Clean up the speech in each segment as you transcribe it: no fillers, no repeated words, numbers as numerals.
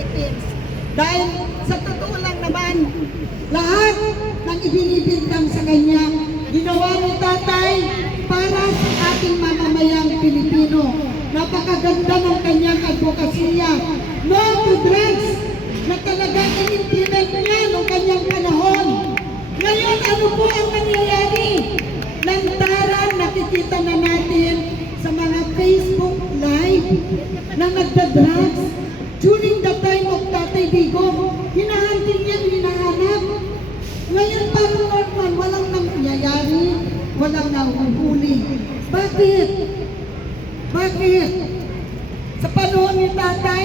Philippines. Dahil sa totoo lang naman, lahat ng ibinibintang sa kanya, ginawa ni tatay para sa ating mamamayang Pilipino. Napakaganda ng kanyang advokasya. No to drugs na talagang in-implement niya noong kanyang panahon. Ngayon, ano po ang nangyayari? Lantaran, nakikita na natin sa mga Facebook Live na nagda-drugs. During the time of Tatay Digong, hinahantin niya, hinahanap. Ngayon, parang normal, walang nangyayari, walang nahuhuli. Bakit? Bakit? Sa panahon ni Tatay,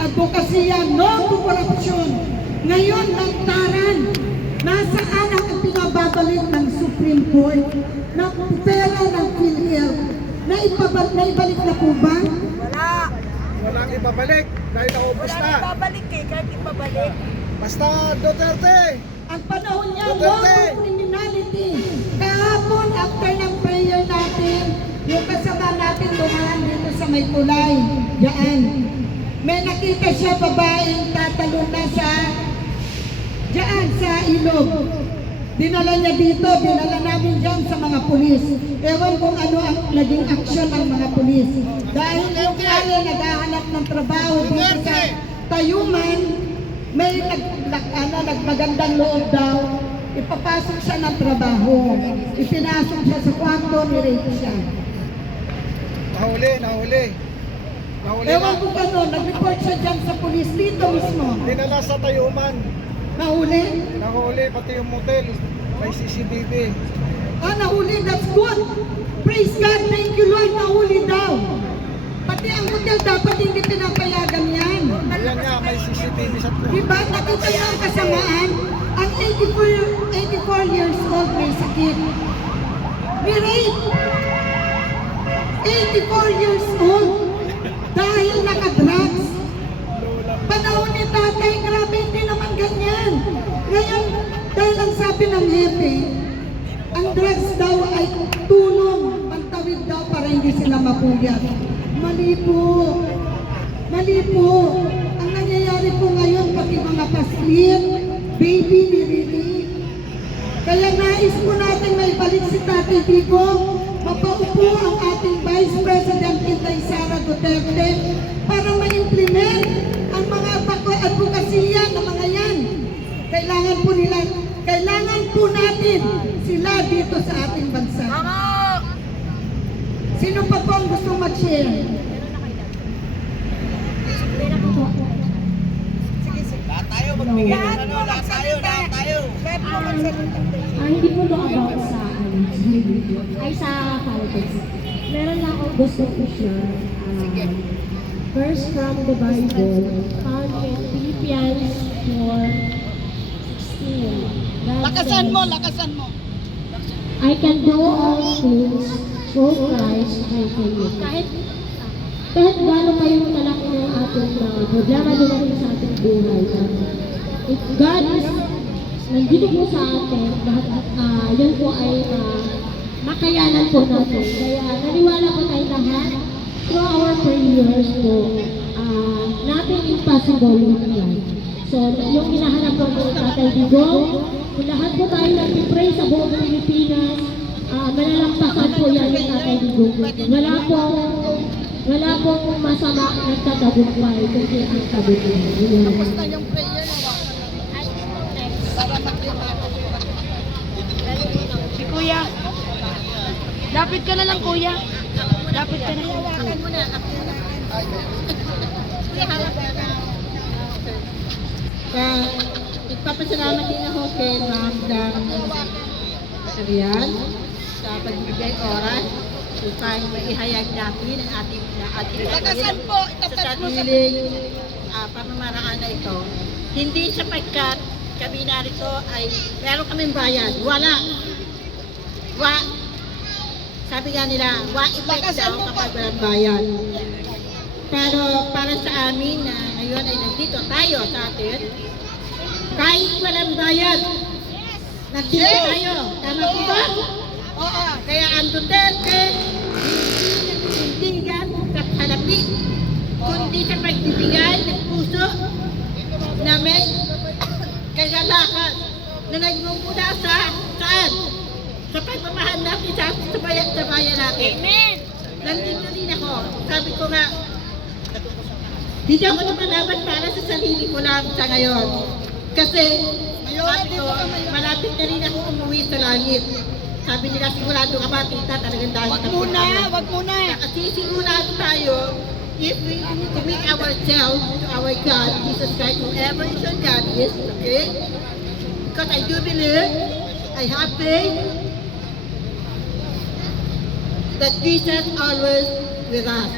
advokasya, no to corruption. Ngayon, lantaran, nasaan ang pinababalik ng Supreme Court na pera ng PhilHealth? Naibalik na po ba? Wala. Walang ibabalik dahil naubos Wala na. na ibabalik eh, kahit ibabalik. Basta Duterte! Ang panahon niya, no Duterte! to criminality. Kahapon, after ng prayer natin, yung kasama natin dumaan dito sa may kulay. Diyan. May nakita siya babaeng tatalon na sa diyan sa ilog. Dinala niya dito, dinala namin dyan sa mga pulis. Ewan kung ano ang naging aksyon ng mga pulis. Dahil yung kaya naghahanap ng trabaho dito sa Tayuman, may nagmagandang loob daw, ipapasok siya ng trabaho. Ipinasok siya sa kwarto, nirape siya. Nahuli, nahuli. Nahuli Ewan na. ko ano, nag-report siya dyan sa pulis dito mismo. Dinala sa Tayuman. Nahuli? Nahuli pati yung motel. May CCTV. Nahuli, that's good. Praise God, thank you Lord, nahuli daw. Pati ang hotel dapat hindi pinapayagan yan. Ayan nga, may CCTV sa Diba, nakita niyo ang kasamaan? Ang 84 years old may sakit. May rape. 84 years old. Dahil naka-drugs. Panahon ni tatay, grabe, hindi naman ganyan. Ngayon, dahil ang sabi ng hepe, ang drugs daw ay tulong, pantawid daw para hindi sila mapuyat. Mali po. Mali po. Ang nangyayari po ngayon, pati mga paslit, baby nirili. Kaya nais po natin may balik si Tatay Digong, mapaupo ang ating Vice President Inday Sara Duterte para ma-implement ang mga advokasya ng mga yan. Kailangan po natin sila dito sa ating bansa. Tama! Sino pa po ang gusto mag-share? Lahat tayo, magbigay ng ano, lahat tayo. Hindi po ito about sa ay sa politics. Meron lang akong gusto ko share. Verse from the Bible, found in Philippians 4:16. Lakasan mo. I can do all things through Christ strengthen me. Kahit gano'n kayong kalaki ng ating mga problema dumating sa ating buhay. If God is nandito po sa atin, yun po ay makayanan po natin. Kaya naniwala po tayo lahat through our prayers po, nothing impossible in life. So, yung hinahanap po ng Tatay Digong, kung lahat po tayo nag-pray sa buong Pilipinas, malalampasan po yan ng Tatay Digong. Wala pong masama nagtatagumpay kundi ang tagumpay. Tapos na yung prayer na para mag-remark. Si Kuya. Lapit ka na lang, Kuya. Lapit ka na lang. Hawakan mo na. Nagpapasalamat din ako kay Ma'am Ariel sa pagbibigay oras upang maihayag natin ang ating Itakasan po, sa itakas mo sa sariling pamamaraan na ito. Hindi sapagkat kami narito ay meron kaming bayad. Wala. Sabi nga nila, effect daw kapag walang bayad. Pero para sa amin na ngayon ay nandito tayo sa atin, kahit walang bayad, nandito tayo. Tama po ba? Oo. Kaya ang Duterte, hindi yan sa halapi, kundi sa pagbibigay ng puso na nagmumula saan? Sa pagmamahal natin sa bayan natin. Amen! Nandito din ako. Sabi ko nga, hindi ako lumalaban para sa sarili ko lang sa ngayon. Kasi, sabi ko, malapit na rin ako umuwi sa langit. Sabi nila, sigurado ka ba, tita, talagang dahil Wag muna. Kasi sigurado tayo, if we commit ourselves to our God, Jesus Christ, whoever is your God is, okay? Because I do believe, I have faith, that Jesus always with us.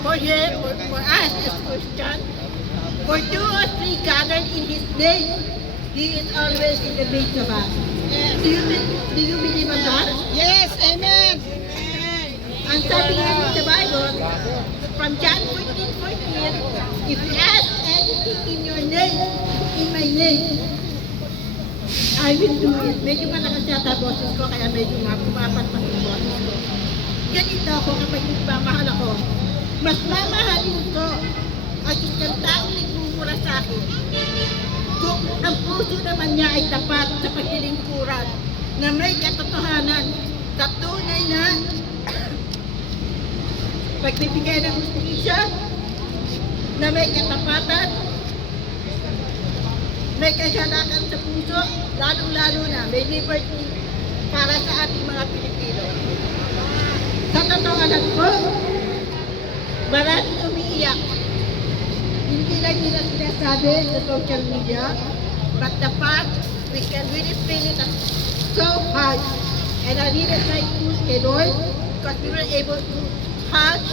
For him, for us as Christians, for 2 or 3 gathered in his name, he is always in the midst of us. Do you believe on that? Yes, amen. Ang sabi nga sa Bible, from John 14:14, if you ask anything in your name, in my name, I will do it. Medyo malakas yata boses ko, kaya medyo pumapat yung boses ko. Ganito ako kapag nagmamahal ako. Mas mamahalin ko ang isang taong nagmumura sa akin. Kung ang puso naman niya ay tapat sa paglilingkuran, na may katotohanan, sa tunay na pagbibigay ng hustisya, na may katapatan, may kagalakan sa puso, lalong-lalo na may liberty para sa ating mga Pilipino. Sa katotohanan ko, maraming umiiyak. Hindi lang nila sinasabi sa social media, but the fact we can really feel it so hard. And I really thankful kay Lord because we were able to have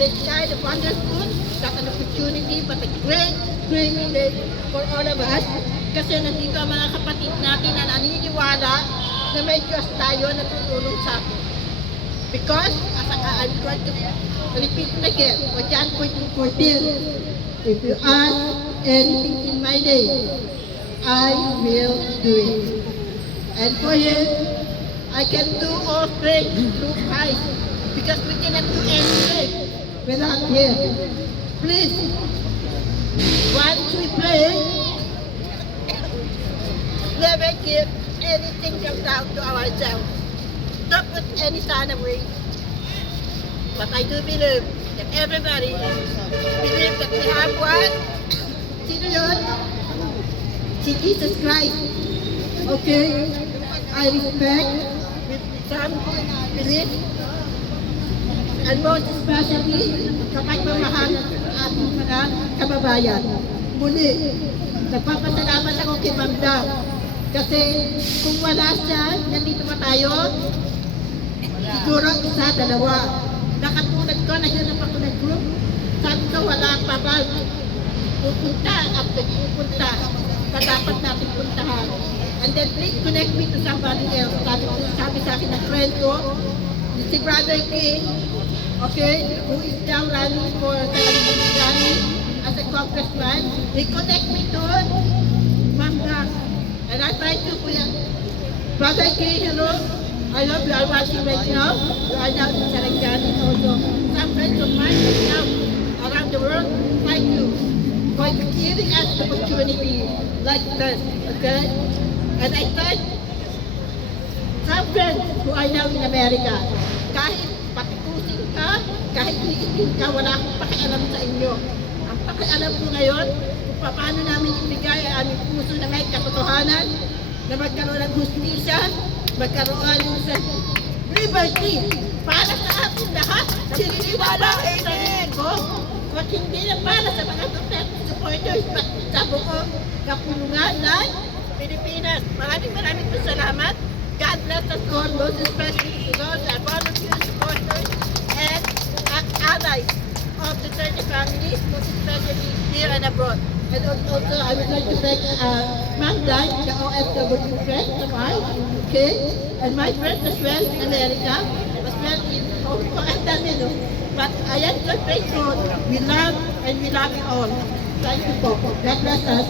this kind of wonderful, not an opportunity, but a great day for all of us. Kasi nandito ang mga kapatid natin na naniniwala na may Diyos tayo na tutulong sa atin. Because, as I'm going to repeat it again, for John 14:14, if you ask anything in my name, I will do it. And for him, I can do all things through Christ, because we cannot do anything without him. Please, once we pray, never give anything down to ourselves. Don't put any sign away. But I do believe that everybody believe that we have one. Sino yun? Si Jesus Christ. Okay? I respect with some belief. And most especially, kapag mamahal ang ating mga kababayan. Muli, nagpapasalamat ako kay Ma'am Dam. Kasi kung wala siya, nandito pa tayo, siguro isa, dalawa. Nakatulad ko, naghanap ako ng group. Sabi ko, wala pa ba pupunta at pupunta na dapat natin puntahan. And then please connect me to somebody else. Sabi sa akin ng friend ko, si Brother King, okay, who is now running for as a congressman. They connect me to Ma'am Dam. And I thank you for your Brother King, hello. I hope you are watching right now. You are now in Sarangani also. Some friends of mine right now around the world, thank you for giving us the opportunity like this, okay? And I thank some friends who are now in America. Kahit patikusin ka, kahit liitin ka, wala akong pakialam sa inyo. Ang pakialam ko ngayon, kung paano namin ibigay ang aming puso na may katotohanan, na magkaroon ng hustisya, magkaroon sa liberty para sa ating lahat. Sininiwala sa ko, at hindi na para sa mga supporters, but sa buong kapulungan ng Pilipinas. Maraming salamat. God bless us all, most especially to those that volunteer supporters and allies of the 30 families, most especially here and abroad. And also, I would like to thank Ma'am Dai, the OFW friends of mine, okay? And my friends as well in America, as well in Hong Kong and Danilo. But I am so grateful. We love and we love you all. Thank you, God bless us.